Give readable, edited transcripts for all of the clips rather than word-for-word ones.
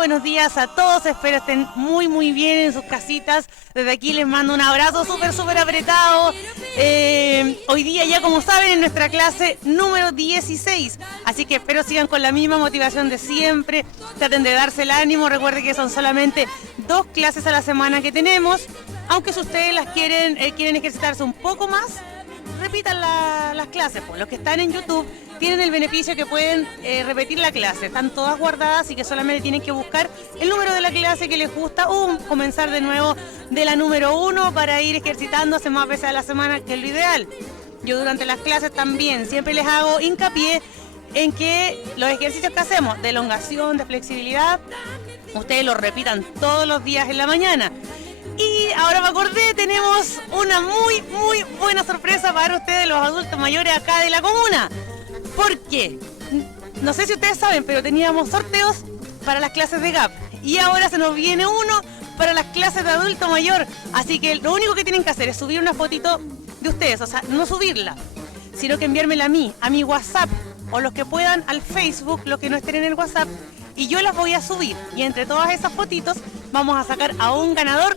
buenos días a todos, espero estén muy bien en sus casitas. Desde aquí les mando un abrazo súper apretado. Hoy día ya, como saben, en nuestra clase número 16, así que espero sigan con la misma motivación de siempre. Traten de darse el ánimo, recuerden que son solamente 2 clases a la semana que tenemos, aunque si ustedes las quieren ejercitarse un poco más, repitan las clases. Pues los que están en YouTube tienen el beneficio que pueden repetir la clase. Están todas guardadas y que solamente tienen que buscar el número de la clase que les gusta o comenzar de nuevo de la número 1 para ir ejercitándose más veces a la semana, que es lo ideal. Yo durante las clases también siempre les hago hincapié en que los ejercicios que hacemos de elongación, de flexibilidad, ustedes los repitan todos los días en la mañana. Y ahora me acordé, tenemos una muy buena sorpresa para ustedes, los adultos mayores acá de la comuna. ¿Por qué? No sé si ustedes saben, pero teníamos sorteos para las clases de GAP. Y ahora se nos viene uno para las clases de adulto mayor. Así que lo único que tienen que hacer es subir una fotito de ustedes. O sea, no subirla, sino que enviármela a mi WhatsApp. O los que puedan al Facebook, los que no estén en el WhatsApp. Y yo las voy a subir. Y entre todas esas fotitos vamos a sacar a un ganador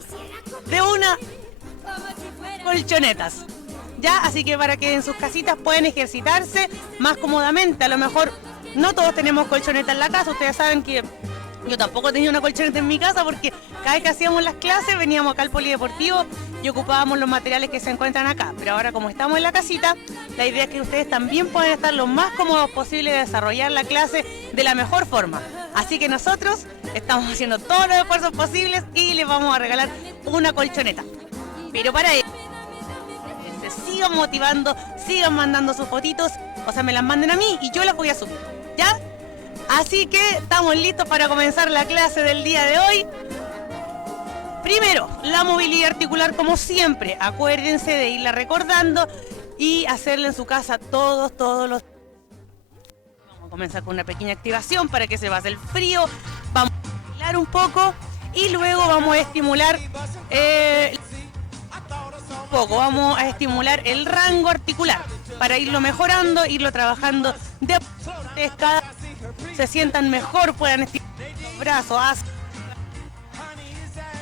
de una colchonetas. Ya, así que para que en sus casitas puedan ejercitarse más cómodamente. A lo mejor no todos tenemos colchoneta en la casa. Ustedes saben que yo tampoco tenía una colchoneta en mi casa porque cada vez que hacíamos las clases veníamos acá al polideportivo y ocupábamos los materiales que se encuentran acá. Pero ahora, como estamos en la casita, la idea es que ustedes también puedan estar lo más cómodos posible de desarrollar la clase de la mejor forma. Así que nosotros estamos haciendo todos los esfuerzos posibles y les vamos a regalar una colchoneta. Pero para ello, se sigan motivando, sigan mandando sus fotitos, o sea, me las manden a mí y yo las voy a subir, ¿ya? Así que estamos listos para comenzar la clase del día de hoy. Primero, la movilidad articular, como siempre. Acuérdense de irla recordando y hacerla en su casa todos los... Vamos a comenzar con una pequeña activación para que se pase el frío. Vamos a bailar un poco y luego vamos a estimular vamos a estimular el rango articular para irlo mejorando, irlo trabajando de a poco. Cada vez se sientan mejor, puedan estirar los brazos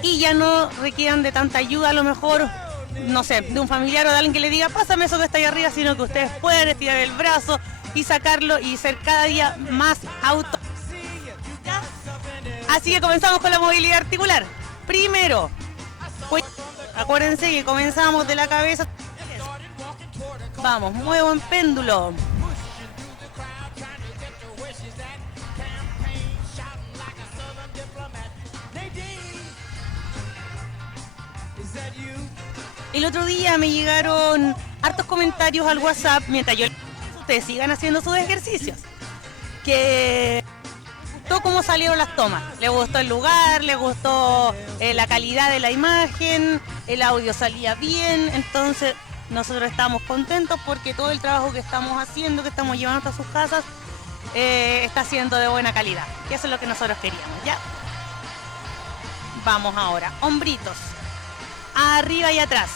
y ya no requieran de tanta ayuda, a lo mejor, no sé, de un familiar o de alguien que le diga pásame eso que está ahí arriba, sino que ustedes pueden estirar el brazo y sacarlo y ser cada día más auto. Así que comenzamos con la movilidad articular. Primero, pues, acuérdense que comenzamos de la cabeza. Vamos, muevo en péndulo. El otro día me llegaron hartos comentarios al WhatsApp mientras ustedes sigan haciendo sus ejercicios. Que les gustó cómo salieron las tomas, les gustó el lugar, les gustó la calidad de la imagen, el audio salía bien, entonces nosotros estamos contentos porque todo el trabajo que estamos haciendo, que estamos llevando a sus casas, está siendo de buena calidad, que eso es lo que nosotros queríamos, ¿ya? Vamos ahora, hombritos, arriba y atrás.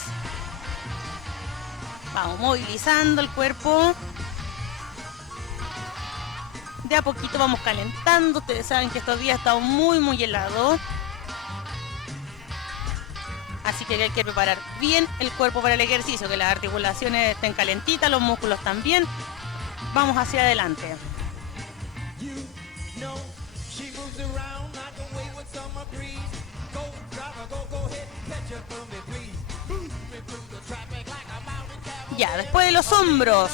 Vamos movilizando el cuerpo. De a poquito vamos calentando. Ustedes saben que estos días están muy helados. Así que hay que preparar bien el cuerpo para el ejercicio, que las articulaciones estén calentitas, los músculos también. Vamos hacia adelante. Ya, después de los hombros,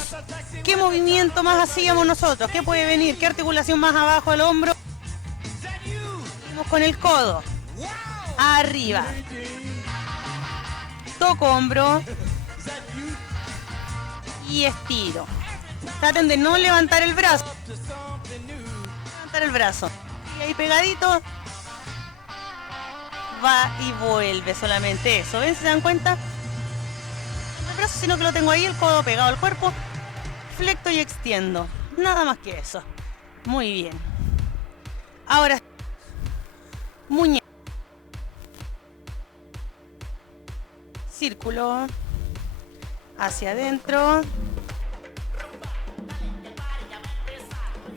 ¿qué movimiento más hacíamos nosotros? ¿Qué puede venir? ¿Qué articulación más abajo del hombro? Vamos con el codo. Arriba. Toco hombro. Y estiro. Traten de no levantar el brazo. Levantar el brazo. Y ahí pegadito. Va y vuelve, solamente eso. ¿Ven? ¿Se dan cuenta? El brazo, sino que lo tengo ahí, el codo pegado al cuerpo, flecto y extiendo, nada más que eso. Muy bien. Ahora, muñeca, círculo, hacia adentro.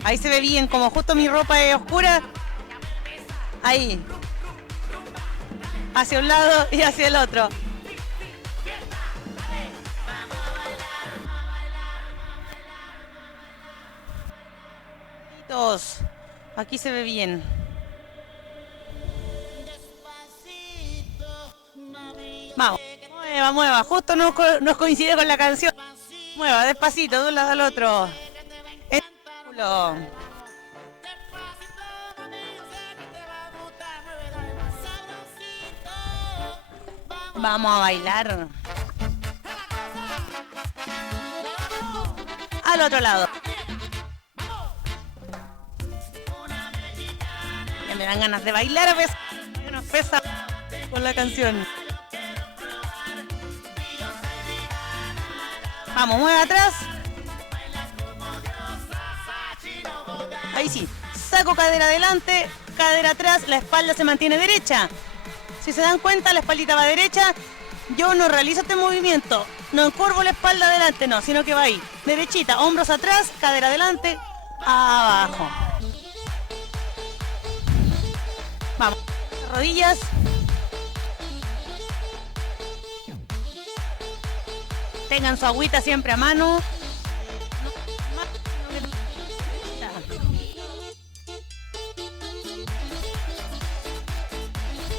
Ahí se ve bien, como justo mi ropa es oscura, Ahí. Hacia un lado y hacia el otro. Aquí se ve bien. Vamos. Mueva, mueva. Justo nos coincide con la canción. Mueva, despacito, de un lado al otro. Vamos a bailar. Al otro lado. Ya me dan ganas de bailar a veces. Nos pesa con la canción. Vamos, mueve atrás. Ahí sí. Saco cadera adelante, cadera atrás, la espalda se mantiene derecha. Si se dan cuenta, la espaldita va derecha. Yo no realizo este movimiento. No encorvo la espalda adelante, no, sino que va ahí. Derechita, hombros atrás, cadera adelante, abajo. Vamos. Rodillas. Tengan su agüita siempre a mano.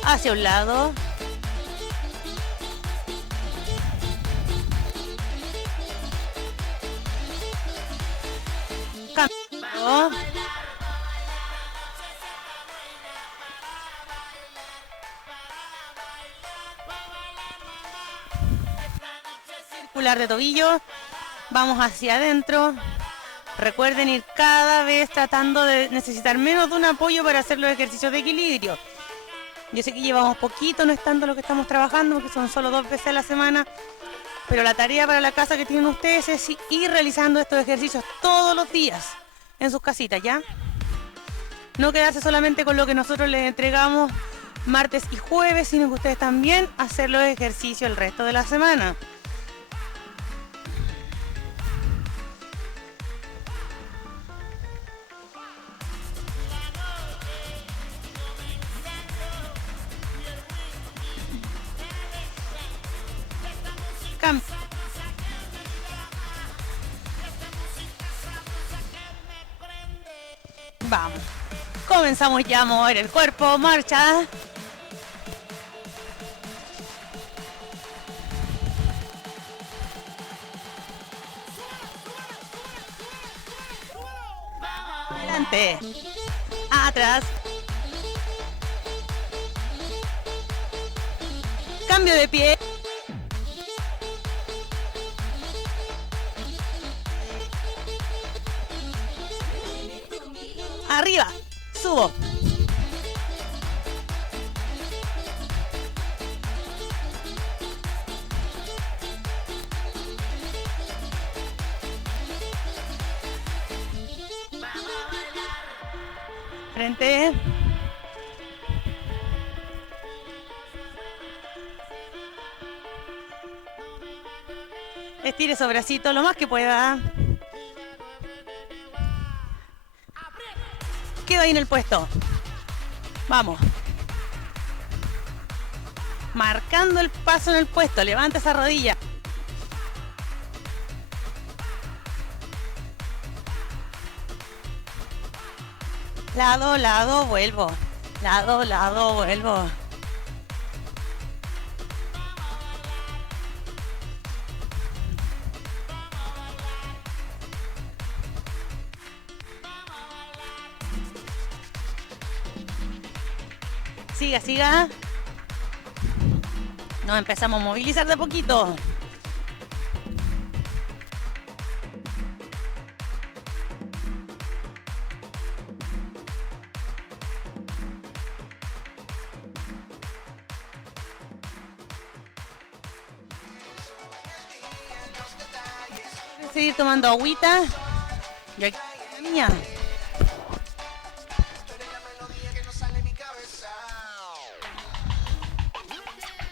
Hacia un lado. Cambio. Circular de tobillo. Vamos hacia adentro. Recuerden ir cada vez tratando de necesitar menos de un apoyo para hacer los ejercicios de equilibrio. Yo sé que llevamos poquito, no es tanto lo que estamos trabajando, porque son solo 2 veces a la semana, pero la tarea para la casa que tienen ustedes es ir realizando estos ejercicios todos los días en sus casitas, ¿ya? No quedarse solamente con lo que nosotros les entregamos martes y jueves, sino que ustedes también hacer los ejercicios el resto de la semana. Vamos. Comenzamos ya a mover el cuerpo. Marcha. Adelante. Atrás. Cambio de pie. Arriba, subo. Frente. Estire su bracito lo más que pueda. Queda ahí en el puesto. Vamos. Marcando el paso en el puesto. Levanta esa rodilla. Lado, lado, vuelvo. Lado, lado, vuelvo. Siga, siga. Nos empezamos a movilizar de a poquito. Voy a seguir tomando agüita. Y aquí la mía.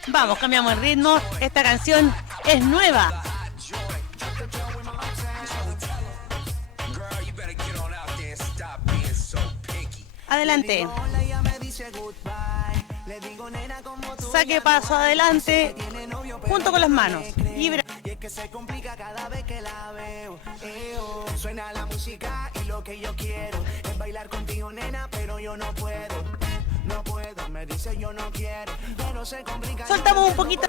Vamos, cambiamos el ritmo. Esta canción es nueva. Adelante. Saque paso adelante junto con las manos. Y Y es que se complica cada vez que la veo. Suena la música y lo que yo quiero es bailar contigo, nena, pero yo no puedo. No puedo, me dice yo no quiero, pero se complica. soltamos un poquito.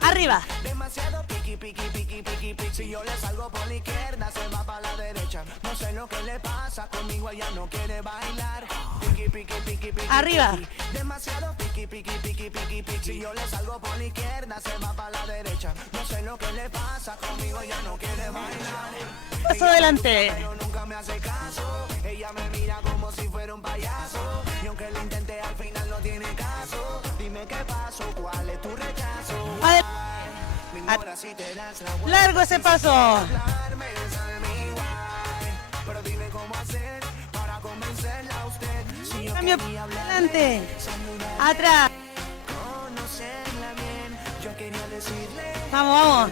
Arriba. Demasiado piqui, piqui, piqui, piqui, piqui. Si yo le salgo por la izquierda, se va para la derecha. No sé lo que le pasa, conmigo ella no quiere bailar. Piqui, piqui, piqui, piqui. Arriba. Demasiado piqui, piqui, piqui, piqui, piqui. Si yo le salgo por la izquierda, se va para la derecha. No sé lo que le pasa, conmigo ella no quiere bailar. Paso adelante. Pero nunca me hace caso. Ella me mira como si fuera un payaso. Y aunque lo intenté, al final no tiene caso. Dime qué pasó, cuál es tu rechazo. Me ignora si te das la vuelta. Largo ese paso. Hablarme, sabe mi guay. Pero dime cómo hacer para convencerla a usted. Si yo Cambio quería hablar, adelante. Atrás. conocerla bien. Yo quería decirle, Vamos, vamos.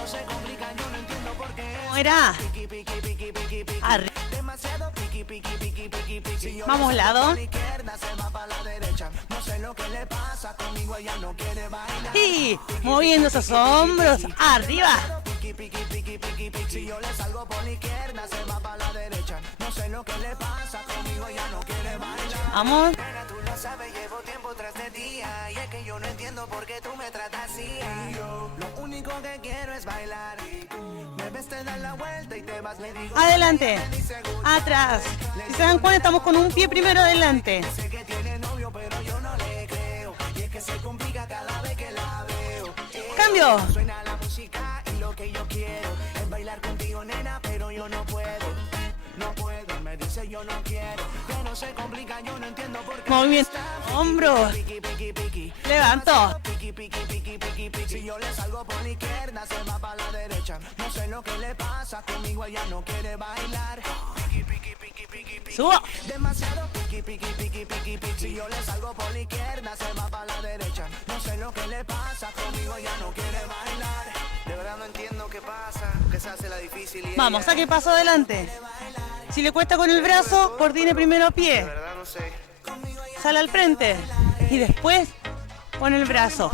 no se complica, yo no entiendo por qué. ¿Cómo era? Piqui, piqui, piqui, piqui, piqui. Arriba. Demasiado piqui, piqui, piqui, piqui, piqui. Si yo Vamos, le lado. salgo por la izquierda, se va para la derecha. No sé lo que le pasa, conmigo ella no quiere bailar. Y moviendo esos hombros. Arriba. Piqui, piqui, piqui, piqui, piqui. Si yo le salgo por la izquierda, se va para la derecha. No sé lo que le pasa, conmigo ella no quiere bailar. Vamos. Nena, tú lo sabes, llevo tiempo tras de ti. Y es que yo no entiendo por qué tú me tratas así. Y yo lo único que quiero es bailar. Y tú me ves, te das la vuelta y te vas, le digo. Adelante. Atrás. Si se dan cuenta, estamos con un pie primero adelante. Sé que tiene novio, pero yo no le creo. Y es que se complica cada vez que la veo. Cambio. Suena la música y lo que yo quiero es bailar contigo, nena, pero yo no puedo. No puedo, me dice yo no quiero. Pero se complica, yo no entiendo por qué. Movimiento. Hombro. Piqui, piqui, piqui. Levanto. Piqui, piqui, piqui, piqui, piqui. Si yo le salgo por la izquierda, se va para la derecha. No sé lo que le pasa, conmigo ella no quiere bailar. Piqui, piqui, piqui, piqui, piqui. Subo. Demasiado piqui, piqui, piqui, piqui, piqui. Si yo le salgo por la izquierda, se va para la derecha. No sé lo que le pasa, conmigo ella no quiere bailar. De verdad no entiendo qué pasa, que se hace la difícil y Vamos, ella, saque paso adelante. Si le cuesta con el brazo, coordine primero pie. de verdad no sé. Sale al frente. Y después pone el brazo.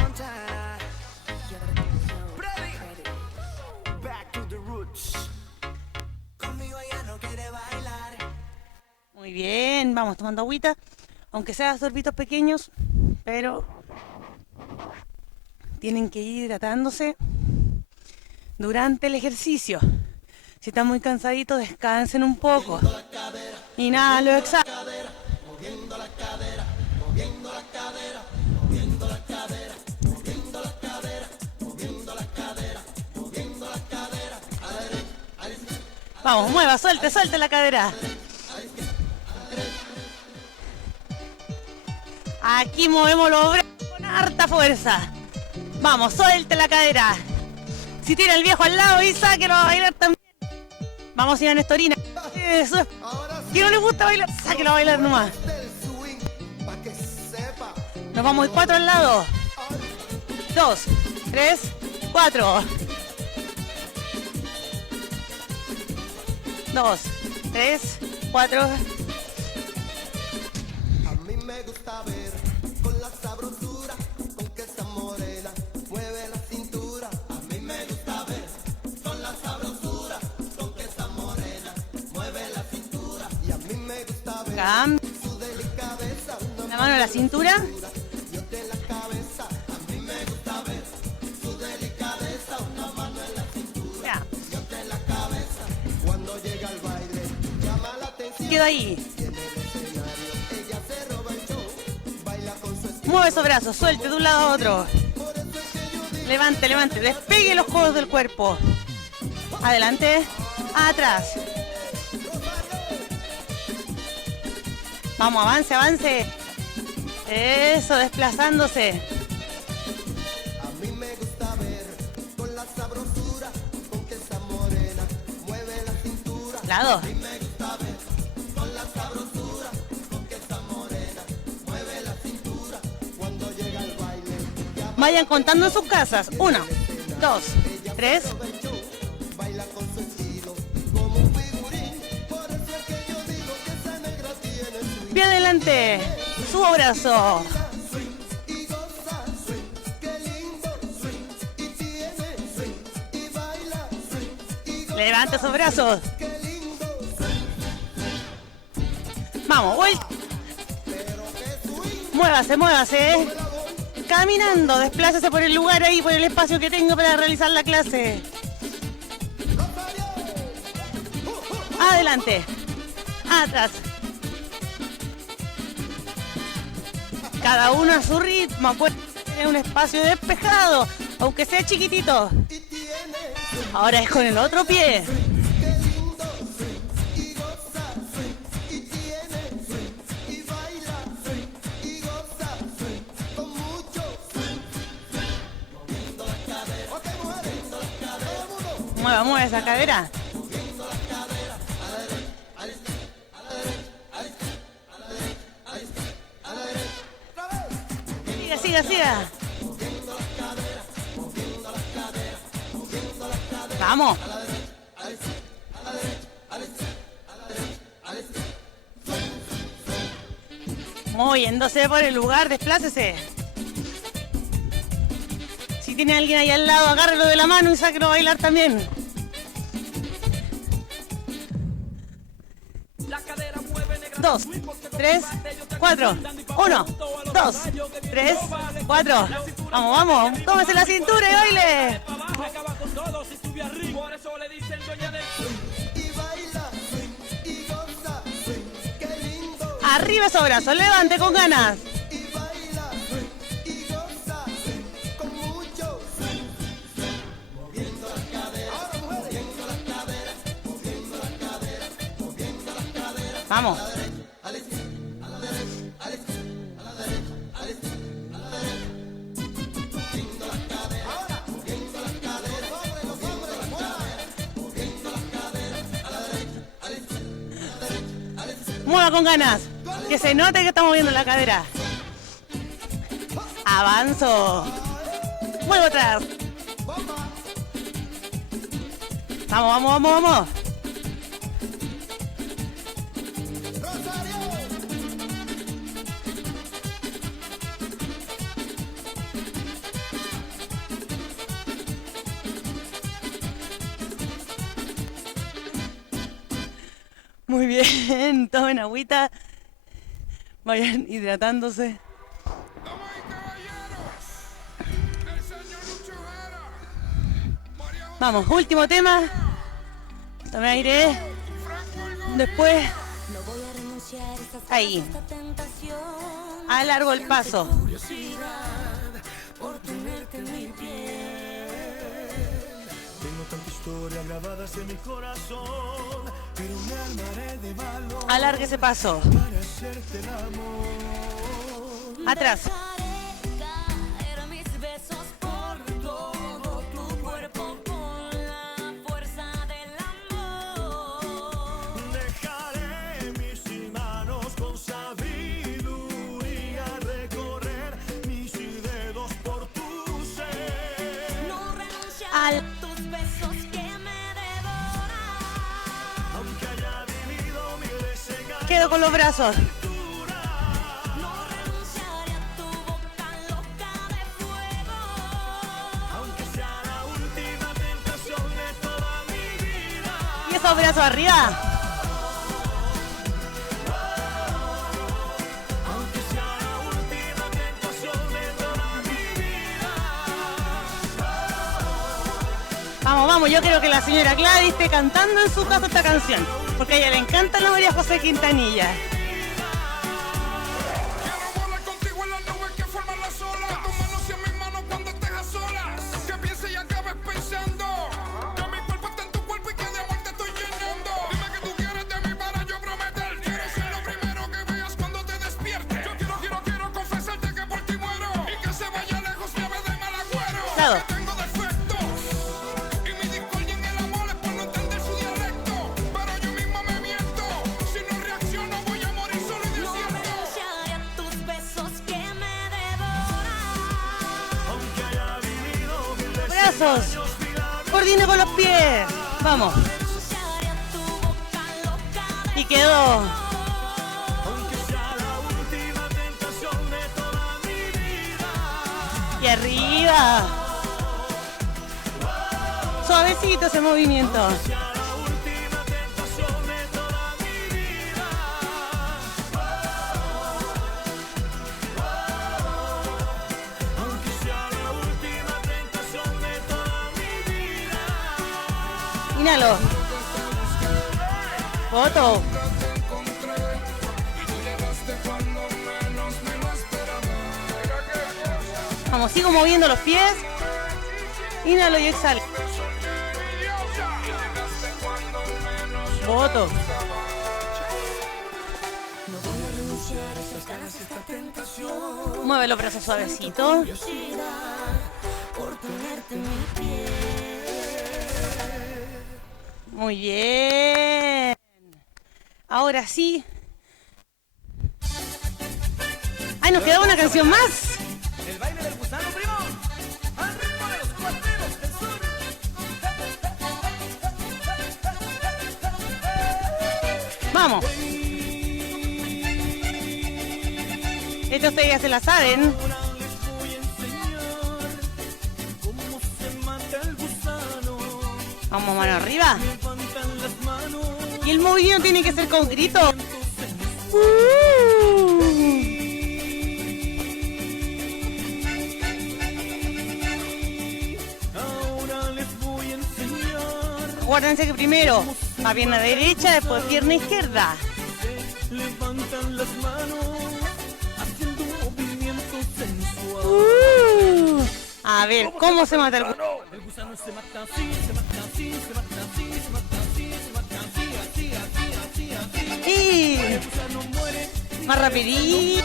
Back to the roots. Conmigo ella no quiere bailar. Muy bien, vamos tomando agüita. Aunque sea sorbitos pequeños, pero tienen que ir hidratándose durante el ejercicio. Si están muy cansaditos, descansen un poco. Inhalo, exhalo. Vamos, mueva, suelte, suelte la cadera. Aquí movemos los brazos con harta fuerza. Vamos, suelte la cadera. Si tiene el viejo al lado y sáquelo a bailar también. Vamos, señora Nestorina. Eso es. Si no le gusta bailar, sáquelo a bailar nomás. Nos vamos de 4 al lado. 2, 3, 4. 2, 3, 4. A mí me gusta ver con la sabrosura con que esa morena mueve la cintura. A mí me gusta ver con la sabrosura con que esa morena mueve la cintura. Y a mí me gusta ver Cambio. su delicadeza, La mano a la cintura. yo de la cabeza. A mí me gusta ver su delicadeza, una mano en la cintura, Ya. yo de la cabeza. Cuando llega al baile, llama la atención. Quedo ahí. En el escenario, ella se roba el show, baila con su estilo. Mueve esos brazos, suelte de un lado a otro. Por eso es que yo digo, Levante, levante, despegue los codos del cuerpo. Adelante, atrás. Vamos, avance, avance. Eso, desplazándose. a mí me gusta ver con la sabrosura con que esa morena mueve la cintura. Lado. A mí me gusta ver con la sabrosura con que esa morena mueve la cintura. Cuando llega al baile, llama Vayan contando en sus casas. 1, 2, 3. el show, baila con su estilo como un figurín. Por eso es que yo digo que esa negra tiene swing. pie adelante. Su brazo. Levante esos brazos. Vamos, vuelta. Muévase, muévase. Caminando, desplácese por el lugar ahí, por el espacio que tengo para realizar la clase. Adelante. Atrás. Cada uno a su ritmo. Acuérdense que es un espacio despejado, aunque sea chiquitito. Ahora es con el otro pie. Mueva, mueva esa cadera. Siga, siga, siga. Vamos. Moviéndose por el lugar, desplácese. Si tiene alguien ahí al lado, agárrelo de la mano y sáquelo a bailar también. 2, 3, 4. 1, 2, 3, 4. Vamos, vamos. Tómese la cintura y baile. Arriba esos brazos, levante con ganas. Vamos. Mueva con ganas. Que se note que está moviendo la cadera. Avanzo. Muevo atrás. Vamos, vamos, vamos, vamos. Muy bien, tomen agüita, vayan hidratándose. Vamos, último tema. Tome aire. Después, ahí. Alargo el paso. Grabadas en mi corazón, pero me armaré de valor. Alargue ese paso. Para hacerte el amor. Atrás. Dejaré mis manos con sabiduría recorrer mis dedos por tu ser. No renunciar a tus besos. Quedo con los brazos. Y esos brazos arriba. Vamos, vamos, yo creo que la señora Gladys esté cantando en su casa esta canción, porque a ella le encanta la María José Quintanilla. Quiero volar contigo en las nubes que forman las olas, que tus manos en mis manos cuando estés a solas, que pienses y acabes pensando que mi cuerpo está en tu cuerpo y que de amor te estoy llenando. Dime que tú quieres de mí para yo prometer. Quiero ser lo primero que veas cuando te despiertes. Yo quiero confesarte que por ti muero y que se vaya lejos mi ave de mal agüero. Claro. Coordine con los pies. Vamos. Y quedó. arriba. Suavecito ese movimiento. Inhalo. Foto. Vamos, sigo moviendo los pies. Inhalo y exhalo. Foto. Mueve los brazos suavecito. Muy bien. Ahora sí. ¡Ay, nos quedaba una canción más! El baile del gusano, primo. Al ritmo de los cuatreros del sur. ¡Vamos! Esto ustedes ya se la saben. Ahora les voy a enseñar cómo se mata el gusano. Vamos, mano arriba. Levantan las manos. Y el movimiento tiene que ser con gritos. Ahora les voy a enseñar. Acuérdense que primero va pierna derecha, después pierna izquierda. Levantan las manos haciendo un movimiento sensual. A ver, ¿cómo se mata el gusano? El gusano se mata así, se mata así, se mata así, se mata así, se mata así, así, así, así, así. Y El gusano muere, más rapidito.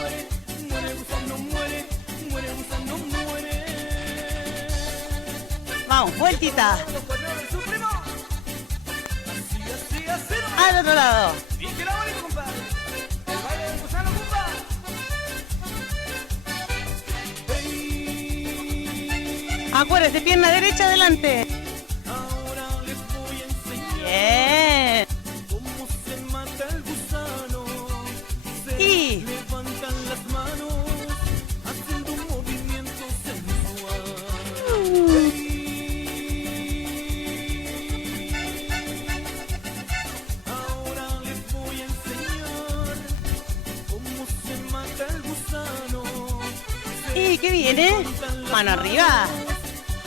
muere, el gusano muere, muere, el gusano muere. Vamos, vueltita. Los cuernos del sur, primo. Así, así, así. Al otro lado. Bien que la bonito, compadre. El baile del gusano, compadre. Acuérdense, pierna derecha adelante. Ahora les voy a enseñar Bien. cómo se mata el gusano. Se Y levantan las manos haciendo un movimiento sensual. Ahora les voy a enseñar cómo se mata el gusano. y ¿qué viene? Mano arriba.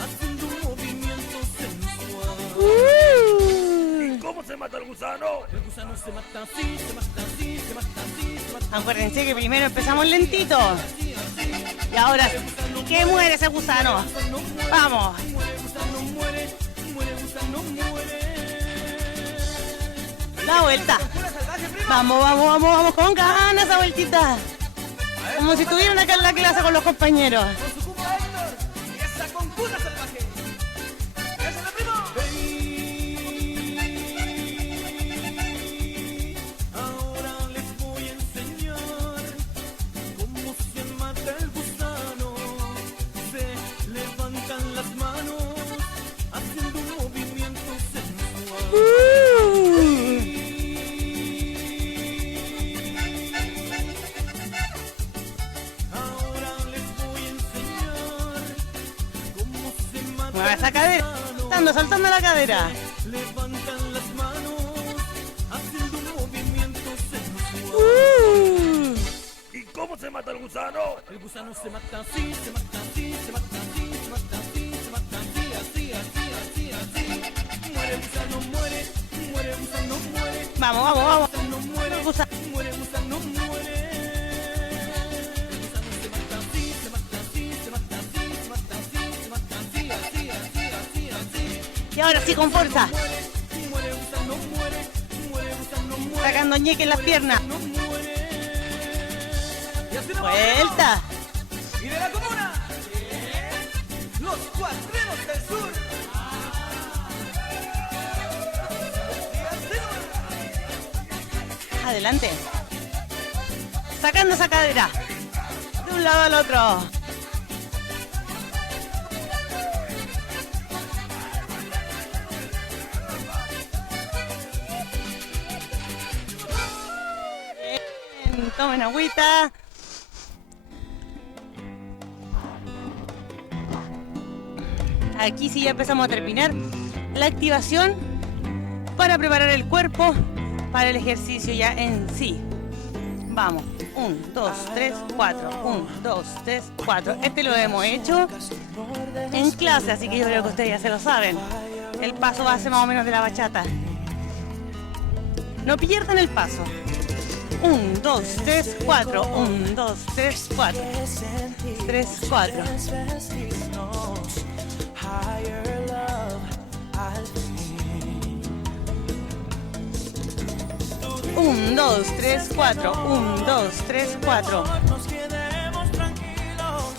Haciendo un movimiento sensual. ¿Cómo se mata el gusano? El gusano se mata así, se mata así, se mata así, se mata Acuérdense que primero empezamos lentito. Y ahora, que muere ese gusano. Vamos. muere, gusano muere, muere, gusano muere. La vuelta. Vamos, vamos, vamos, vamos con ganas esa vueltita. Como si estuvieran acá en la clase con los compañeros. Con su compa Héctor y esa concuna salvaje. ¡Esa es la primo! Ahora les voy a enseñar cómo se mata el gusano. Se levantan las manos haciendo un movimiento sensual. Ahora les voy a enseñar cómo se mata Mueve esa cadera. Saltando, saltando la cadera. Levantan las manos haciendo un movimiento sensual. ¿Y cómo se mata el gusano? El gusano se mata así, se mata así, se mata así, se mata así, se mata así, así, así, así, así. Muere el gusano, muere, muere el gusano, muere. Vamos, vamos, vamos. El gusano muere, Gusano. muere el gusano, muere. El gusano se mata así, se mata así, se mata así, se mata así, se mata así, así, así, así, así. Y ahora sí con fuerza. Muere el gusano, muere, muere el gusano, muere. Sacando ñeque en las piernas. No muere. Y así nos vamos. Vuelta. Y de la comuna, los cuatreros del sur. Y así nomás. Adelante. Sacando esa cadera. De un lado al otro. Bien, tomen agüita. Aquí sí ya empezamos a terminar la activación para preparar el cuerpo para el ejercicio ya en sí. Vamos, 1, 2, 3, 4, 1, 2, 3, 4. Este lo hemos hecho en clase, así que yo creo que ustedes ya se lo saben. El paso base más o menos de la bachata. No pierdan el paso. 1, 2, 3, 4, 1, 2, 3, 4. 3, 4. 1, 2, 3, 4. 1, 2, 3, 4. Nos quedemos tranquilos.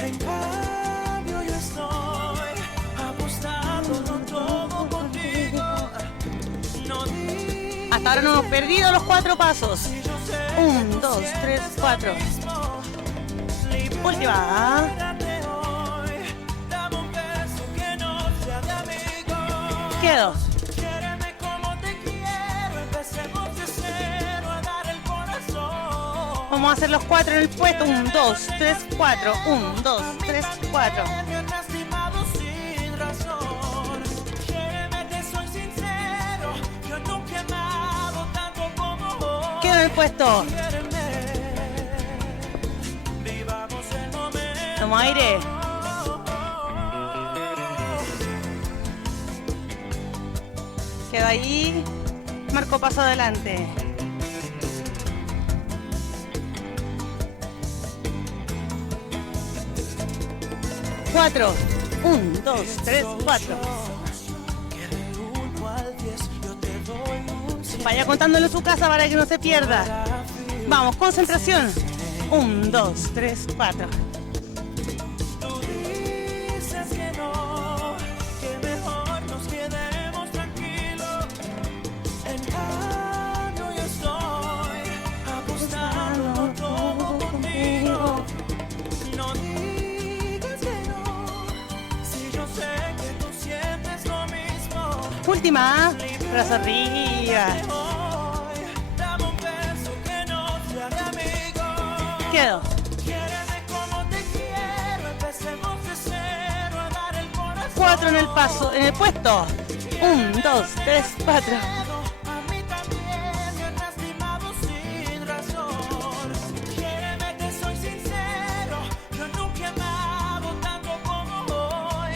En cambio yo estoy apostando todo contigo. No digas Hasta ahora no hemos perdido los 4 pasos. 1, 2, 3, 4. Última. hoy. Dame un beso que no sea de amigos. Quedo. Quiéreme como te quiero. Empecemos de cero a dar el corazón. Vamos a hacer los 4 en el puesto. 1, 2, 3, 4. 1, 2, 3, 4. Me han lastimado sin razón. Quiéreme, te soy sincero. Yo nunca he amado tanto como hoy. Quedo en el puesto. Quiéreme. Vivamos el momento. Toma aire. Quedo ahí. Marco paso adelante. Cuatro. 1, 2, 3, 4. Vaya contándolo en su casa para que no se pierda. Vamos, concentración. 1, 2, 3, 4. Tú dices que no, que mejor nos quedemos tranquilos. En cambio yo estoy apostando todo contigo. No digas que no, si yo sé que tú sientes lo mismo. Última. Brazo arriba. Hoy, dame un beso que no sea de amigo. Quedo. Quiéreme como te quiero, empecemos de cero a dar el corazón. 4 en el paso, en el puesto. 1, 2, 3, 4. A mí también me han lastimado sin razón. Quiéreme, te soy sincero, yo nunca he amado tanto como hoy.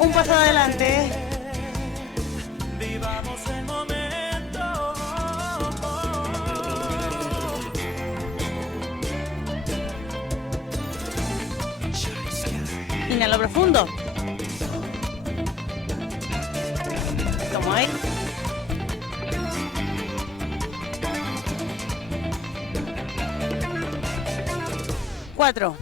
Un paso adelante. Vivamos el momento. Inhala profundo. Toma aire. Cuatro.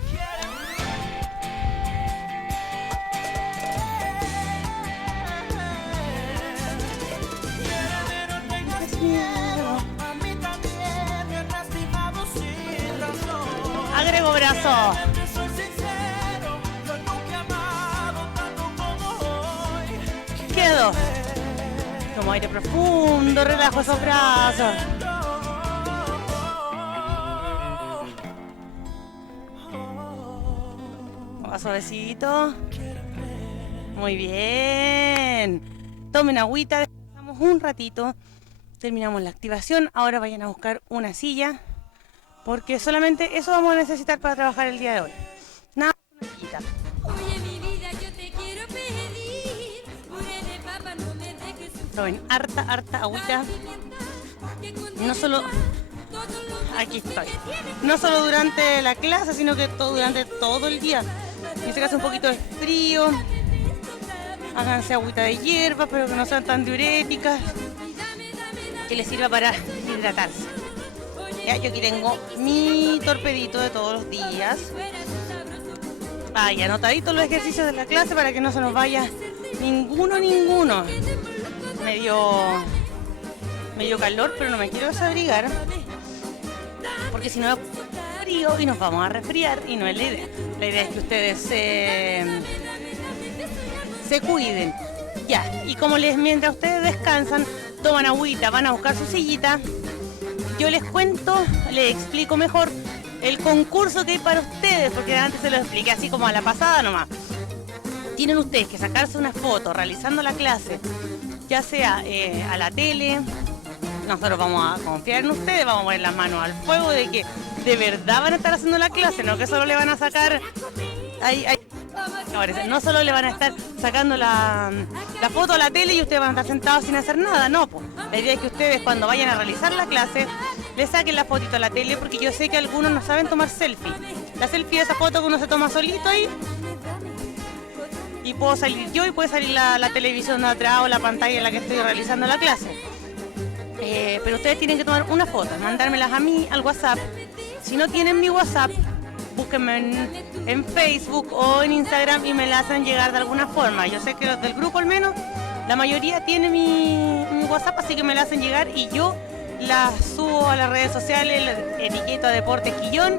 A mí también me han lastimado sin razón. Agrego brazo. Te soy sincero, yo nunca he amado tanto como hoy. Quedo. Tomo aire profundo, relajo esos brazos. Va suavecito. Muy bien. Tomen agüita, descansamos un ratito. Terminamos la activación. Ahora vayan a buscar una silla, porque solamente eso vamos a necesitar para trabajar el día de hoy. Nada más una sillita. Oye, mi vida, yo te quiero pedir. Puré de papa, no me dejes sufrir. Tomen harta agüita. No solo... Aquí estoy. No solo durante la clase, sino que durante todo el día. Si se hace un poquito de frío, háganse agüita de hierba, pero que no sean tan diuréticas, que les sirva para hidratarse. Ya, yo aquí tengo mi torpedito de todos los días. Vaya, anotaditos los ejercicios de la clase para que no se nos vaya ninguno. Medio calor, pero no me quiero desabrigar, porque si no frío y nos vamos a resfriar y no es la idea. La idea es que ustedes se cuiden. Ya, y como mientras ustedes descansan, toman agüita, van a buscar su sillita. Yo les cuento, les explico mejor el concurso que hay para ustedes, porque antes se lo expliqué así como a la pasada nomás. tienen ustedes que sacarse una foto realizando la clase, ya sea a la tele. Nosotros vamos a confiar en ustedes, vamos a poner las manos al fuego de que de verdad van a estar haciendo la clase, no que solo le van a sacar... No solo le van a estar sacando la foto a la tele y ustedes van a estar sentados sin hacer nada, no. Po. La idea es que ustedes cuando vayan a realizar la clase le saquen la fotito a la tele, porque yo sé que algunos no saben tomar selfie. La selfie es esa foto que uno se toma solito ahí y puedo salir yo y puede salir la televisión de atrás o la pantalla en la que estoy realizando la clase. Pero ustedes tienen que tomar una foto, mandármelas a mí al WhatsApp. Si no tienen mi WhatsApp, búsquenme en Facebook o en Instagram y me la hacen llegar de alguna forma. Yo sé que los del grupo al menos, la mayoría tiene mi WhatsApp, así que me la hacen llegar y yo la subo a las redes sociales, la etiqueta Deportes Quillón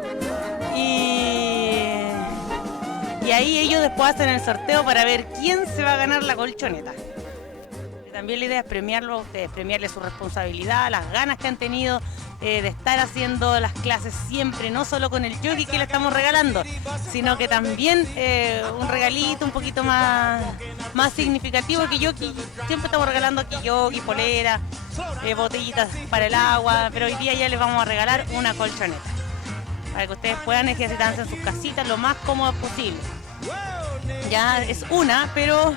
y ahí ellos después hacen el sorteo para ver quién se va a ganar la colchoneta. También la idea es premiarlo a ustedes, premiarles su responsabilidad, las ganas que han tenido de estar haciendo las clases siempre, no solo con el jockey que le estamos regalando, sino que también un regalito un poquito más significativo que jockey. Siempre estamos regalando aquí jockey, polera, botellitas para el agua, pero hoy día ya les vamos a regalar una colchoneta para que ustedes puedan ejercitarse en sus casitas lo más cómodo posible. Ya es una, pero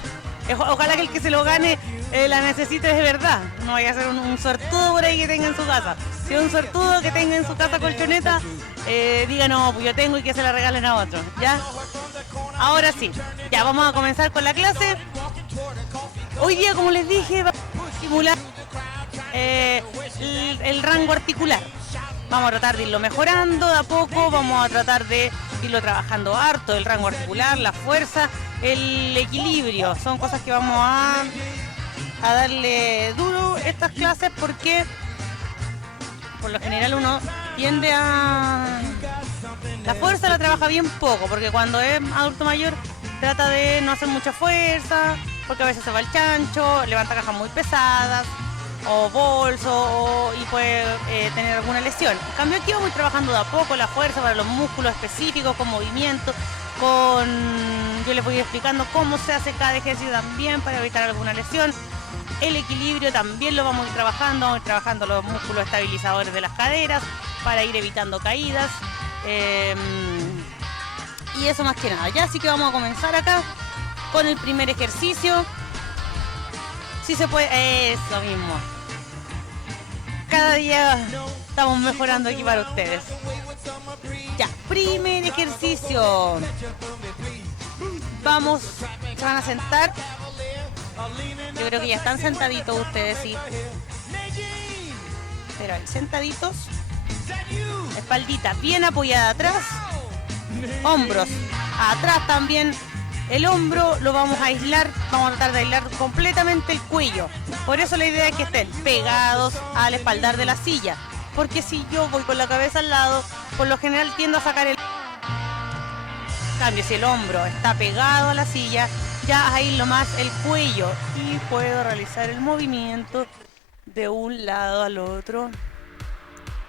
ojalá que el que se lo gane la necesite de verdad. No vaya a ser un suertudo por ahí que tenga en su casa. Si es un suertudo que tenga en su casa colchoneta, diga no, pues yo tengo y que se la regalen a otro. ¿Ya? Ahora sí, ya vamos a comenzar con la clase. Hoy día, como les dije, vamos a estimular el rango articular. Vamos a tratar de irlo mejorando de a poco, vamos a tratar de irlo trabajando harto, el rango articular, la fuerza, el equilibrio. Son cosas que vamos a darle duro estas clases porque por lo general uno tiende a... La fuerza la trabaja bien poco, porque cuando es adulto mayor trata de no hacer mucha fuerza, porque a veces se va el chancho, levanta cajas muy pesadas, o bolso, y puede tener alguna lesión. En cambio aquí vamos trabajando de a poco la fuerza para los músculos específicos, con movimiento, yo les voy explicando cómo se hace cada ejercicio también para evitar alguna lesión. El equilibrio también lo vamos a ir trabajando los músculos estabilizadores de las caderas para ir evitando caídas. Y eso más que nada. Ya así que vamos a comenzar acá con el primer ejercicio. Si se puede, eso mismo. Cada día estamos mejorando aquí para ustedes. Ya, primer ejercicio. Vamos, se van a sentar. Yo creo que ya están sentaditos ustedes, sí. Pero ahí, sentaditos. Espaldita bien apoyada atrás. Hombros atrás también. El hombro lo vamos a aislar, vamos a tratar de aislar completamente el cuello. Por eso la idea es que estén pegados al espaldar de la silla. Porque si yo voy con la cabeza al lado, por lo general tiendo a sacar el... En cambio, si el hombro está pegado a la silla, ya aíslo más el cuello y puedo realizar el movimiento de un lado al otro,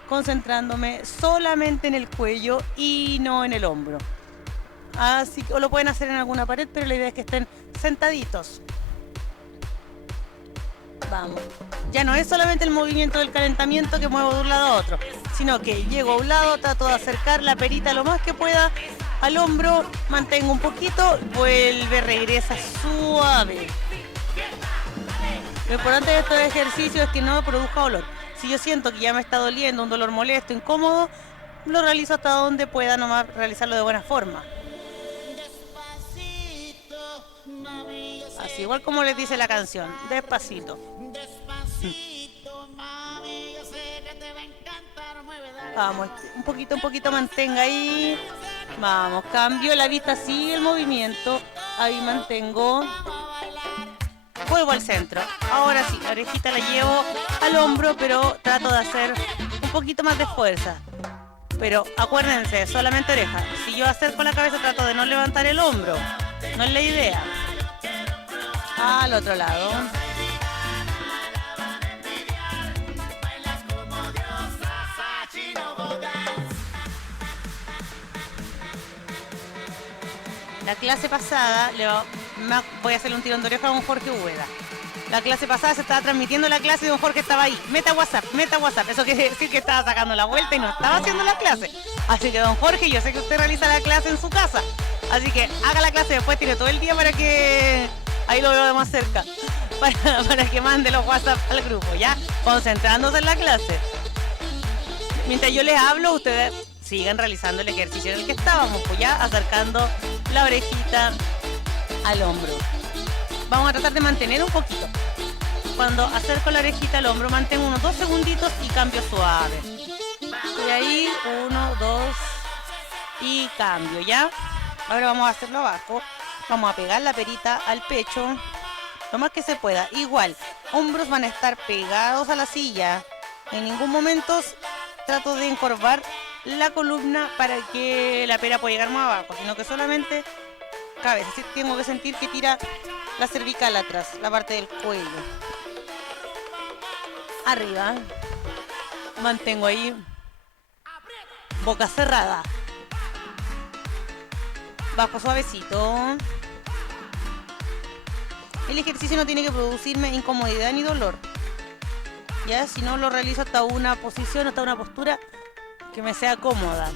concentrándome solamente en el cuello y no en el hombro. Así que o lo pueden hacer en alguna pared, pero la idea es que estén sentaditos. Vamos. Ya no es solamente el movimiento del calentamiento que muevo de un lado a otro, sino que llego a un lado, trato de acercar la perita lo más que pueda al hombro, mantengo un poquito, vuelve, regresa suave. Lo importante de estos ejercicios es que no produzca dolor. Si yo siento que ya me está doliendo, un dolor molesto, incómodo, lo realizo hasta donde pueda, nomás realizarlo de buena forma. Así, igual como les dice la canción, despacito. Vamos, un poquito mantenga ahí. Vamos, cambio la vista, sigue el movimiento. Ahí mantengo. Vuelvo al centro. Ahora sí, la orejita la llevo al hombro, pero trato de hacer un poquito más de fuerza. Pero acuérdense, solamente oreja. Si yo acerco la cabeza, trato de no levantar el hombro. No es la idea. Al otro lado. La clase pasada Voy a hacerle un tirón de oreja a don Jorge Úbeda. La clase pasada se estaba transmitiendo la clase y don Jorge estaba ahí. Meta WhatsApp. Eso quiere decir que estaba sacando la vuelta y no estaba haciendo la clase. Así que don Jorge, yo sé que usted realiza la clase en su casa. Así que haga la clase después, tire todo el día para que... Ahí lo veo de más cerca. Para que mande los WhatsApp al grupo, ¿ya? Concentrándose en la clase. Mientras yo les hablo, ustedes sigan realizando el ejercicio en el que estábamos, pues ya acercando la orejita al hombro. Vamos a tratar de mantener un poquito. Cuando acerco la orejita al hombro, mantengo unos 2 segunditos y cambio suave. Y ahí, 1, 2 y cambio, ¿ya? Ahora vamos a hacerlo abajo. Vamos a pegar la perita al pecho lo más que se pueda. Igual, hombros van a estar pegados a la silla. En ningún momento trato de encorvar la columna para que la pera pueda llegar más abajo, sino que solamente cabeza. Así tengo que sentir que tira la cervical atrás, la parte del cuello. Arriba. Mantengo ahí. Boca cerrada. Bajo suavecito. El ejercicio no tiene que producirme incomodidad ni dolor. Ya, si no lo realizo hasta una posición, hasta una postura que me sea cómoda.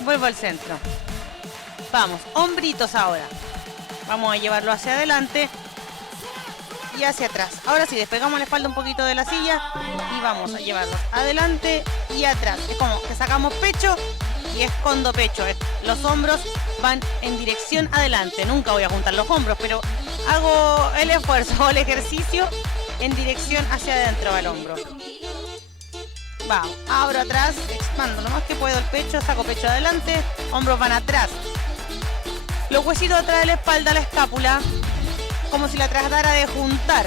Vuelvo al centro. Vamos, hombritos ahora. Vamos a llevarlo hacia adelante y hacia atrás. Ahora sí, despegamos la espalda un poquito de la silla y vamos a llevarlo adelante y atrás. Es como que sacamos pecho y escondo pecho. Los hombros van en dirección adelante. Nunca voy a juntar los hombros, pero hago el esfuerzo o el ejercicio en dirección hacia adentro del hombro. Vamos, abro atrás, expando lo más que puedo el pecho, saco pecho adelante, hombros van atrás. Los huesitos atrás de la espalda, la escápula, como si la tratara de juntar.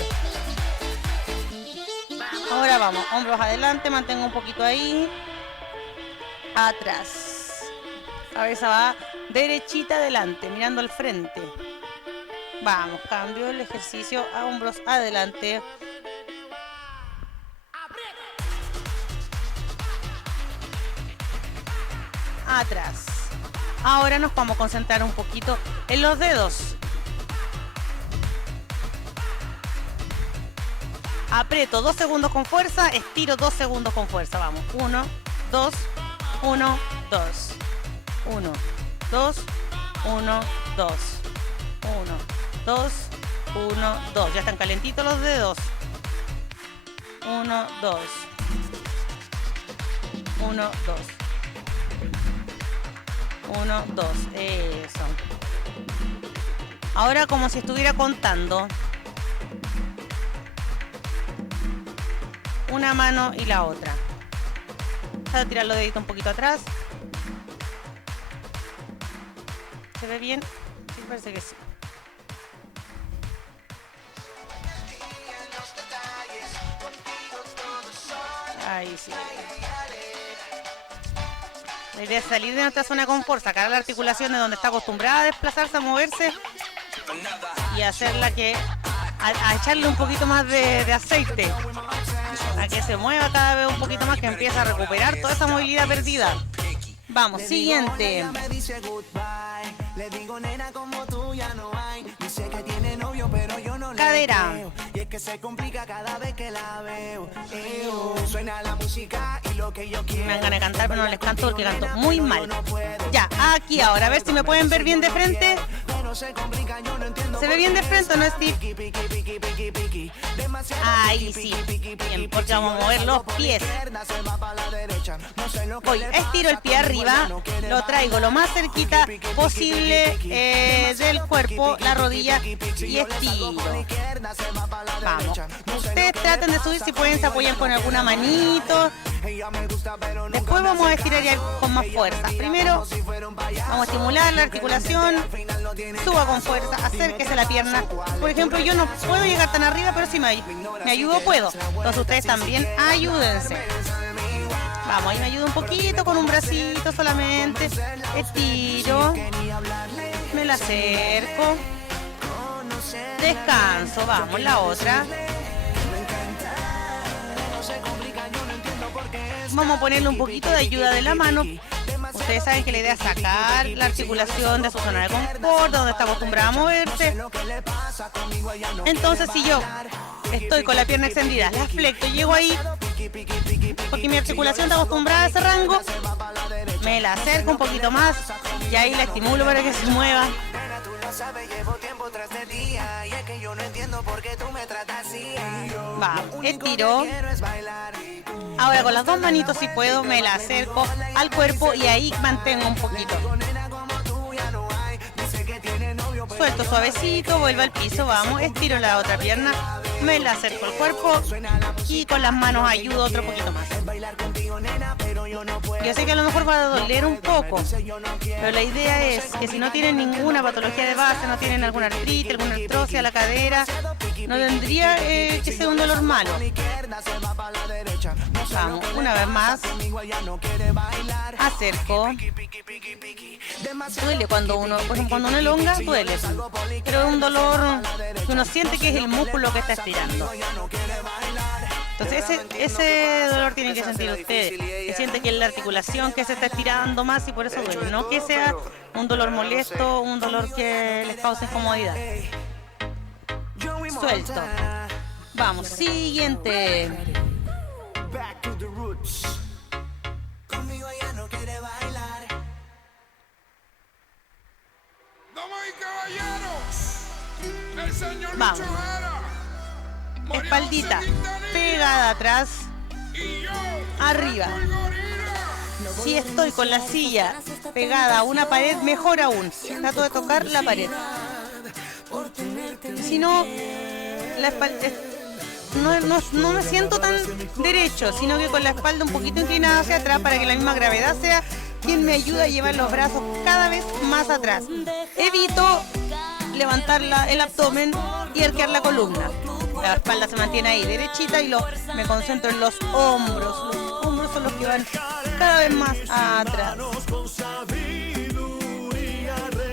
Ahora vamos, hombros adelante, mantengo un poquito ahí. Atrás. Cabeza va derechita adelante, mirando al frente. Vamos, cambio el ejercicio a hombros adelante. Atrás. Ahora nos vamos a concentrar un poquito en los dedos. Aprieto 2 segundos con fuerza, estiro 2 segundos con fuerza. Vamos. 1, 2, 1, 2. 1, 2, 1, 2. 1, 2, 1, 2. Ya están calentitos los dedos. 1, 2. 1, 2. 1, 2, eso. Ahora como si estuviera contando. Una mano y la otra. Voy a tirar los deditos un poquito atrás. ¿Se ve bien? Sí, parece que sí. Ahí sí. La idea es salir de nuestra zona de confort, sacar la articulación de donde está acostumbrada a desplazarse, a moverse y hacerla que a echarle un poquito más de aceite, a que se mueva cada vez un poquito más, que empiece a recuperar toda esa movilidad perdida. Vamos, siguiente. Cadera. Y es que se complica cada vez que la veo. Suena la música y lo que yo quiero. Me dan ganas de cantar, pero no les canto porque canto muy mal. Ya, aquí ahora, a ver si me pueden ver bien de frente. ¿Se ve bien de frente o no, Steve? Ahí sí. Bien, porque vamos a mover los pies. Voy, estiro el pie arriba, lo traigo lo más cerquita posible del cuerpo, la rodilla, y estiro. Vamos. Ustedes traten de subir, si pueden se apoyan con alguna manito. Después vamos a estirar ya con más fuerza. Primero vamos a estimular la articulación. Suba con fuerza, acérquese la pierna. Por ejemplo, yo no puedo llegar tan arriba, pero si me ayudo puedo. Entonces ustedes también ayúdense. Vamos, ahí me ayuda un poquito con un bracito solamente. Estiro. Me la acerco. Descanso. Vamos, la otra. Vamos a ponerle un poquito de ayuda de la mano. Ustedes saben que la idea es sacar la articulación de su zona de confort, donde está acostumbrada a moverse. Entonces, si yo estoy con la pierna extendida, la flecto, llego ahí, porque mi articulación está acostumbrada a ese rango, me la acerco un poquito más y ahí la estimulo para que se mueva. Va, estiro. Ahora con las dos manitos, si puedo, me la acerco al cuerpo y ahí mantengo un poquito. Suelto suavecito, vuelvo al piso, vamos, estiro la otra pierna, me la acerco al cuerpo y con las manos ayudo otro poquito más. Yo sé que a lo mejor va a doler un poco, pero la idea es que si no tienen ninguna patología de base, no tienen alguna artritis, alguna artrosis a la cadera, no tendría que ser un dolor malo. Vamos, una vez más. Acerco. Duele cuando uno, por ejemplo, cuando uno elonga, duele. Pero es un dolor que uno siente que es el músculo que está estirando. Entonces ese dolor tienen que sentir ustedes, que sienten que es la articulación que se está estirando más y por eso duele, no que sea un dolor molesto, un dolor que les cause incomodidad. Suelto. Vamos, siguiente. Vamos. Espaldita pegada atrás, arriba. Si estoy con la silla pegada a una pared, mejor aún. Trato de tocar la pared. Si no, la espalda, no me siento tan derecho, sino que con la espalda un poquito inclinada hacia atrás para que la misma gravedad sea quien me ayuda a llevar los brazos cada vez más atrás. Evito levantar el abdomen y arquear la columna. La espalda se mantiene ahí derechita y me concentro en los hombros. Los hombros son los que van cada vez más atrás.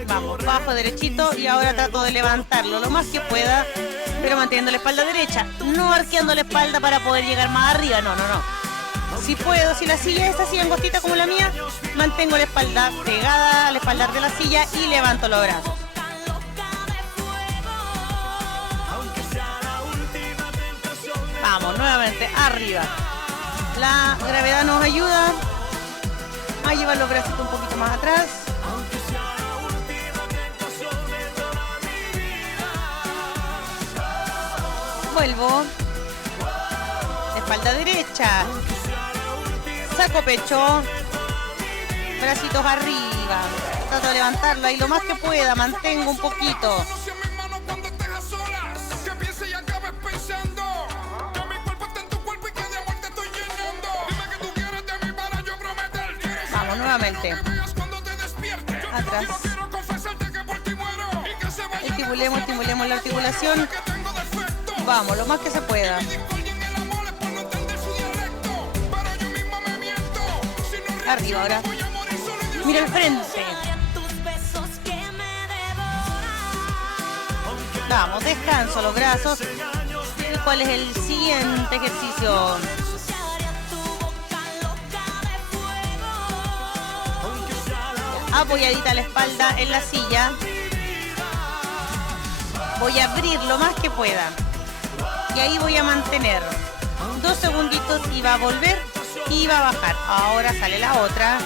Vamos, bajo derechito y ahora trato de levantarlo lo más que pueda, pero manteniendo la espalda derecha, no arqueando la espalda para poder llegar más arriba, no. Si puedo, si la silla es así angostita como la mía, mantengo la espalda pegada al espaldar de la silla y levanto los brazos. Vamos, nuevamente, arriba. La gravedad nos ayuda a llevar los brazos un poquito más atrás. Vuelvo. Espalda derecha. Saco pecho. Bracitos arriba. Trato de levantarla y lo más que pueda, mantengo un poquito. Vamos, nuevamente. Atrás. Estimulemos la articulación. Vamos, lo más que se pueda. Arriba ahora. Mira el frente. Vamos, descanso los brazos. ¿Cuál es el siguiente ejercicio? Apoyadita la espalda en la silla. Voy a abrir lo más que pueda. Y ahí voy a mantener 2 segunditos y va a volver y va a bajar. Ahora sale la otra.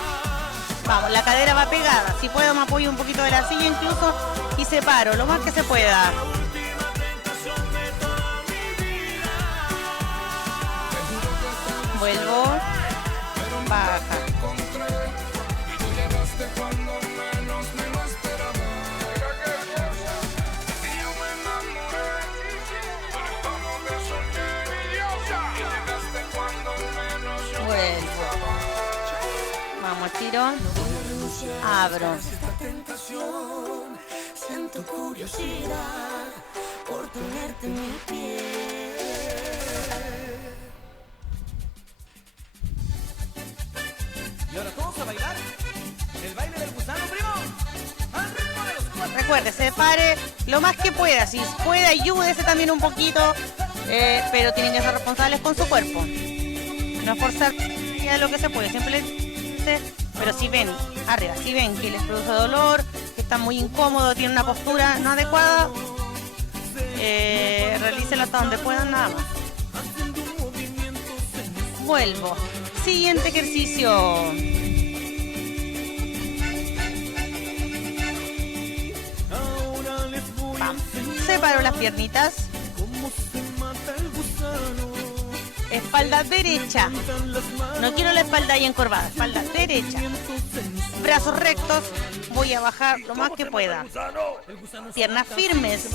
Vamos, la cadera va pegada. Si puedo me apoyo un poquito de la silla incluso y separo lo más que se pueda. Vuelvo. Baja. Vamos, tiro. Abro. Siento curiosidad por tenerte en mi piel. Y ahora todos a bailar el baile del gusano, primo. Al ritmo de los cuatro. Recuerde, separe lo más que pueda. Si puede, ayúdese también un poquito. Pero tienen que ser responsables con su cuerpo. No forzar lo que se puede. Simplemente, pero si ven, arriba, si ven que les produce dolor, que están muy incómodos, tienen una postura no adecuada, realícelo hasta donde puedan, nada más. Vuelvo. Siguiente ejercicio. Vamos. Separo las piernitas. Espalda derecha. No quiero la espalda ahí encorvada. Espalda derecha. Brazos rectos. Voy a bajar lo más que pueda. Piernas firmes.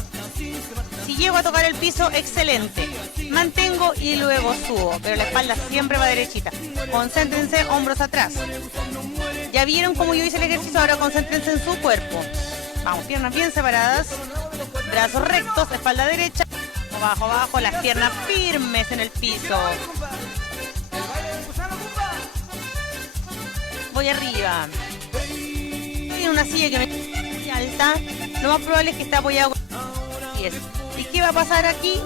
Si llego a tocar el piso, excelente. Mantengo y luego subo. Pero la espalda siempre va derechita. Concéntrense, hombros atrás. Ya vieron cómo yo hice el ejercicio. Ahora concéntrense en su cuerpo. Vamos, piernas bien separadas. Brazos rectos, espalda derecha. Abajo, abajo, las piernas firmes en el piso. Voy arriba. Estoy en una silla que me muy alta. Lo más probable es que esté apoyado con los pies. ¿Y qué va a pasar aquí?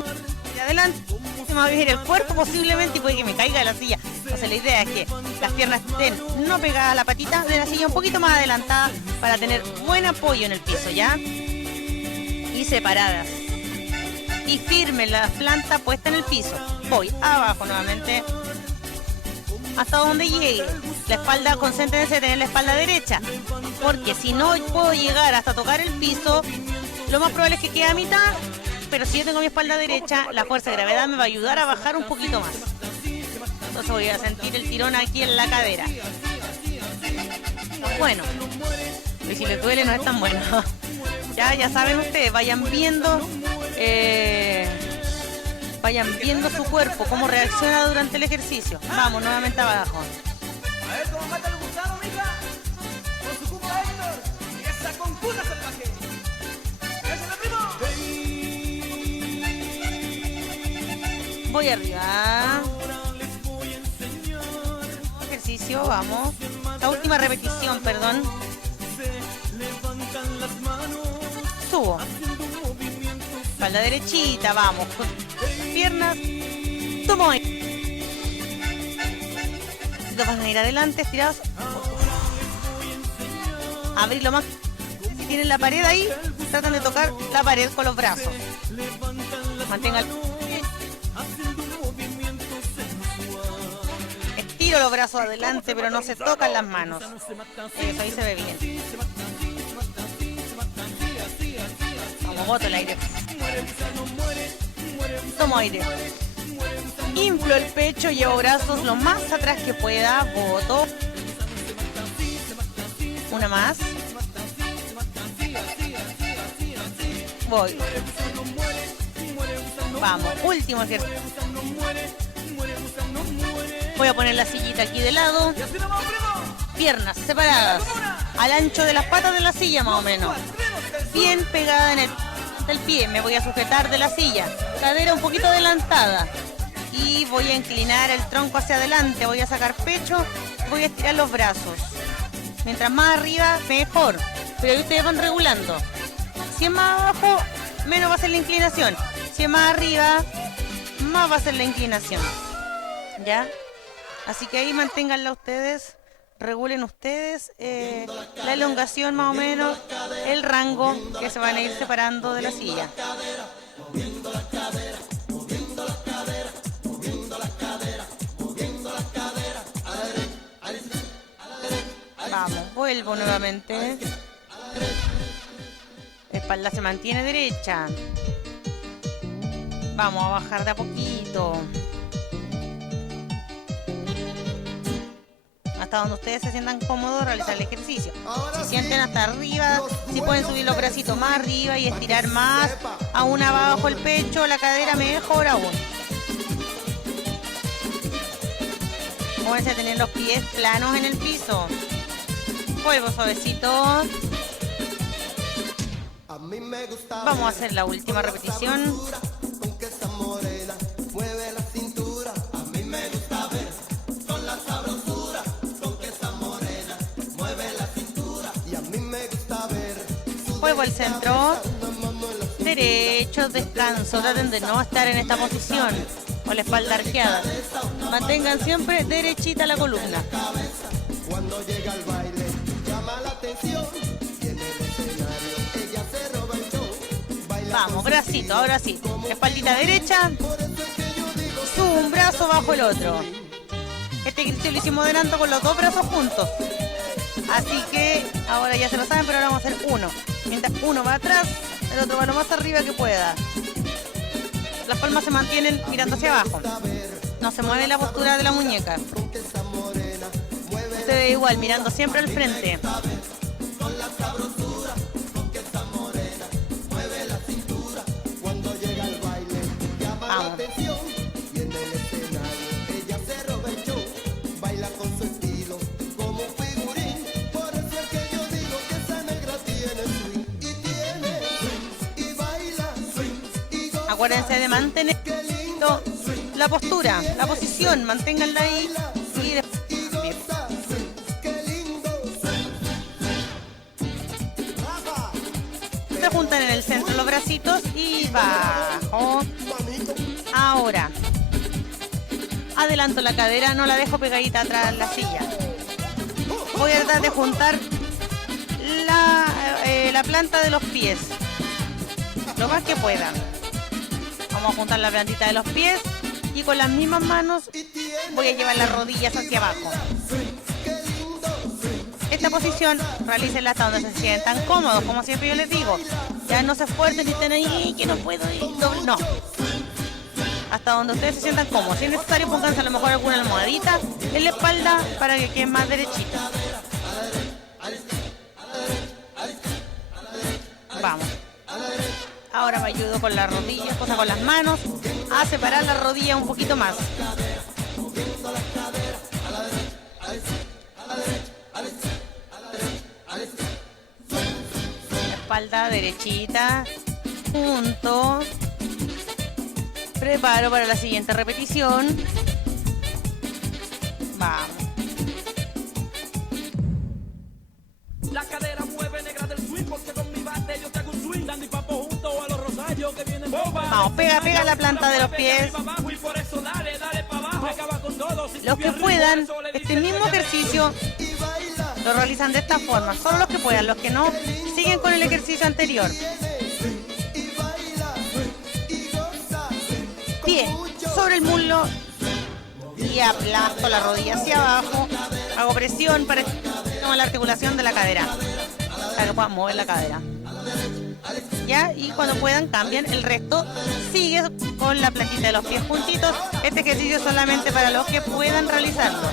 De adelante se me va a venir el cuerpo posiblemente y puede que me caiga de la silla. Entonces la idea es que las piernas estén no pegadas a la patita de la silla, un poquito más adelantada para tener buen apoyo en el piso, ¿ya? Y separadas. Y firme la planta puesta en el piso. Voy abajo nuevamente hasta donde llegue. La espalda, concéntrense en tener la espalda derecha, porque si no puedo llegar hasta tocar el piso, lo más probable es que quede a mitad. Pero si yo tengo mi espalda derecha, la fuerza de gravedad me va a ayudar a bajar un poquito más. Entonces voy a sentir el tirón aquí en la cadera. Bueno, y si les duele no es tan bueno. Ya saben ustedes, vayan viendo su cuerpo, cómo reacciona durante el ejercicio. Vamos, nuevamente abajo. A ver cómo mata el gusano, mija. Con su cupa Héctor. Y esa con cuna salvaje. ¡Ese primo! Voy arriba. Ejercicio, vamos. La última repetición, perdón. Subo. Espalda derechita, vamos. Con piernas. Tomo ahí. Van a ir adelante, estirados. Abrir lo más. Si tienen la pared ahí, tratan de tocar la pared con los brazos. Mantengan. Estiro los brazos adelante, pero no se tocan las manos. Eso, ahí se ve bien. Vamos, boto el aire. Tomo aire. Inflo el pecho, llevo brazos lo más atrás que pueda, boto. Una más. Voy. Vamos, último ejercicio. Voy a poner la sillita aquí de lado. Piernas separadas, al ancho de las patas de la silla más o menos. Bien pegada en el pie. Me voy a sujetar de la silla. Cadera un poquito adelantada. Y voy a inclinar el tronco hacia adelante. Voy a sacar pecho. Voy a estirar los brazos. Mientras más arriba, mejor. Pero ahí ustedes van regulando. Si es más abajo, menos va a ser la inclinación. Si es más arriba, más va a ser la inclinación. ¿Ya? Así que ahí manténganla ustedes. Regulen ustedes la elongación más o menos. El rango que se van a ir separando de la silla. Vamos, vuelvo nuevamente. La espalda se mantiene derecha. Vamos a bajar de a poquito. Hasta donde ustedes se sientan cómodos realizar el ejercicio. Si sienten hasta arriba, si pueden subir los bracitos más arriba y estirar más, aún abajo el pecho, la cadera, mejor aún. Pónganse a tener los pies planos en el piso. Vuelvo suavecito. Vamos a hacer la última repetición. Juego al centro. Derecho, descanso. Traten de no estar en esta posición. Con la espalda arqueada. Mantengan siempre derechita la columna. Cuando llega el baile, llama la atención. Y en el escenario, ella se roba el show. Baila Vamos, bracito, ahora sí. Espaldita derecha. Sube un brazo bajo el otro. Este ejercicio lo hicimos adelanto con los dos brazos juntos. Así que ahora ya se lo saben, pero ahora vamos a hacer uno. Mientras uno va atrás, el otro va lo más arriba que pueda. Las palmas se mantienen mirando hacia abajo. No se mueve la postura de la muñeca. Se ve igual, mirando siempre al frente. Vamos. Acuérdense de mantener la postura, la posición, manténganla ahí y después. Se juntan en el centro los bracitos y bajo. Ahora, adelanto la cadera, no la dejo pegadita atrás en la silla. Voy a tratar de juntar la planta de los pies, lo más que pueda. Vamos a juntar la plantita de los pies y con las mismas manos voy a llevar las rodillas hacia abajo. Esta posición, realícenla hasta donde se sientan cómodos, como siempre yo les digo. Ya no se esfuercen y estén ahí, que no puedo ir. No. Hasta donde ustedes se sientan cómodos. Si es necesario, pónganse a lo mejor alguna almohadita en la espalda para que queden más derechitos. Vamos. Ahora me ayudo con las rodillas, o sea, con las manos, a separar las rodillas un poquito más. La espalda derechita, junto. Preparo para la siguiente repetición. Vamos. La cadera mueve negra del swing porque con mi bate yo te hago un swing. Dando y papo junto a los rosarios que vienen boba. Vamos, pega la planta de los pies. Los que puedan, este mismo ejercicio lo realizan de esta forma. Solo los que puedan, los que no, siguen con el ejercicio anterior. Pie sobre el muslo y aplasto la rodilla hacia abajo. Hago presión para tomar la articulación de la cadera, para que puedan mover la cadera. ¿Ya? Y cuando puedan cambian el resto. Sigue con la plantita de los pies juntitos. Este ejercicio es solamente para los que puedan realizarlo.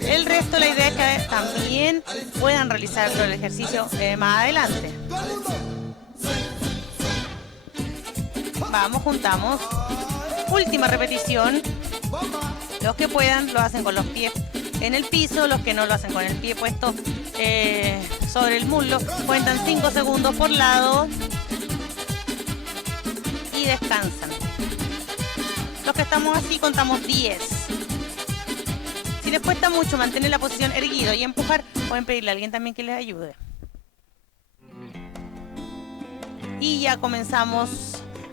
El resto, la idea es que también puedan realizarlo el ejercicio más adelante. Vamos, juntamos. Última repetición. Los que puedan lo hacen con los pies en el piso, los que no lo hacen con el pie puesto sobre el muslo. Cuentan 5 segundos por lado y descansan. Los que estamos así contamos 10. Si les cuesta mucho mantener la posición erguido y empujar, pueden pedirle a alguien también que les ayude. Y ya comenzamos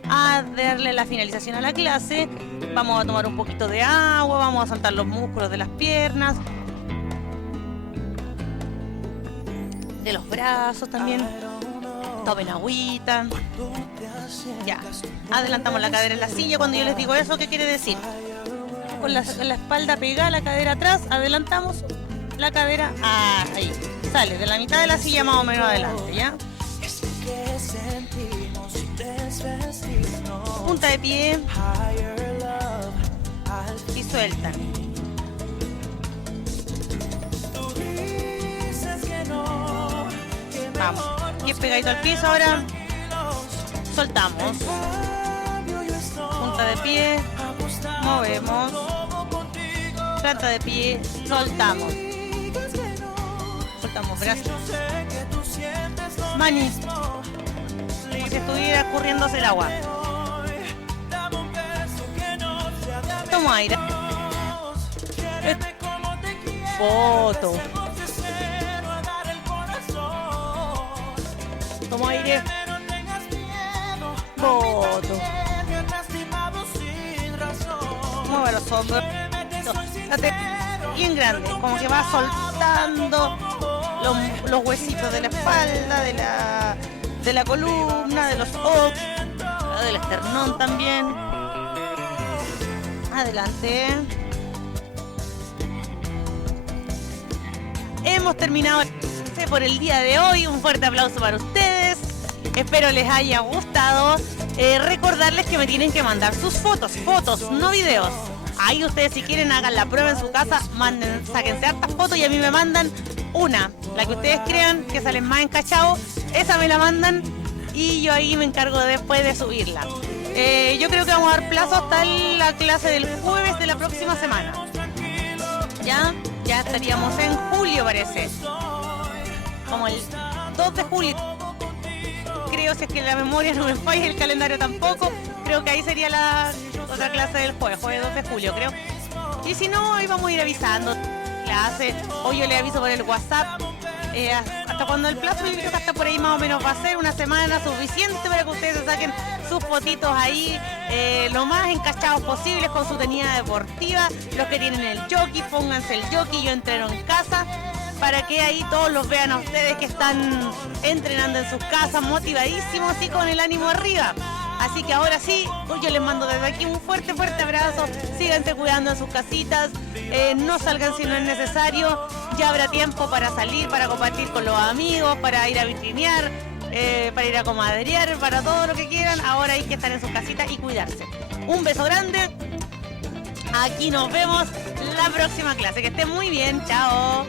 a darle la finalización a la clase. Vamos a tomar un poquito de agua, vamos a soltar los músculos de las piernas, de los brazos también. Tomen agüita. Ya, adelantamos la cadera en la silla. Cuando yo les digo eso, ¿qué quiere decir? Con la espalda pegada, la cadera atrás, adelantamos la cadera. Ahí, sale de la mitad de la silla más o menos adelante, ¿ya? Punta de pie y sueltan. Vamos, pie pegadito al piso. Ahora soltamos. Punta de pie, movemos. Planta de pie, soltamos. Soltamos brazos. Manis, como si estuviera escurriéndose el agua. Tomo aire. Foto. Tomo aire. Voto. Mueve los hombros. Date bien grande, como que va soltando los huesitos de la espalda, de la columna, de los ojos, del esternón también. Adelante. Hemos terminado por el día de hoy. Un fuerte aplauso para ustedes. Espero les haya gustado. Recordarles que me tienen que mandar sus fotos, no videos. Ahí ustedes si quieren hagan la prueba en su casa, sáquense hartas fotos y a mí me mandan una, la que ustedes crean que salen más encachados, esa me la mandan y yo ahí me encargo después de subirla. Yo creo que vamos a dar plazo hasta la clase del jueves de la próxima semana. Ya estaríamos en julio, parece. Como el 2 de julio. Creo, si es que la memoria no me falla, el calendario tampoco. Creo que ahí sería la otra clase del jueves 2 de julio, creo. Y si no, ahí vamos a ir avisando clase. O yo le aviso por el WhatsApp. Hasta cuando el plazo, yo creo que hasta por ahí más o menos va a ser una semana suficiente para que ustedes se saquen sus fotitos ahí lo más encachados posibles con su tenida deportiva. Los que tienen el jockey, pónganse el jockey, yo entreno en casa, para que ahí todos los vean a ustedes que están entrenando en sus casas, motivadísimos y con el ánimo arriba. Así que ahora sí, yo les mando desde aquí un fuerte abrazo. Síganse cuidando en sus casitas, no salgan si no es necesario. Ya habrá tiempo para salir, para compartir con los amigos, para ir a vitrinear, para ir a comadrear, para todo lo que quieran. Ahora hay que estar en sus casitas y cuidarse. Un beso grande. Aquí nos vemos la próxima clase. Que estén muy bien. Chao.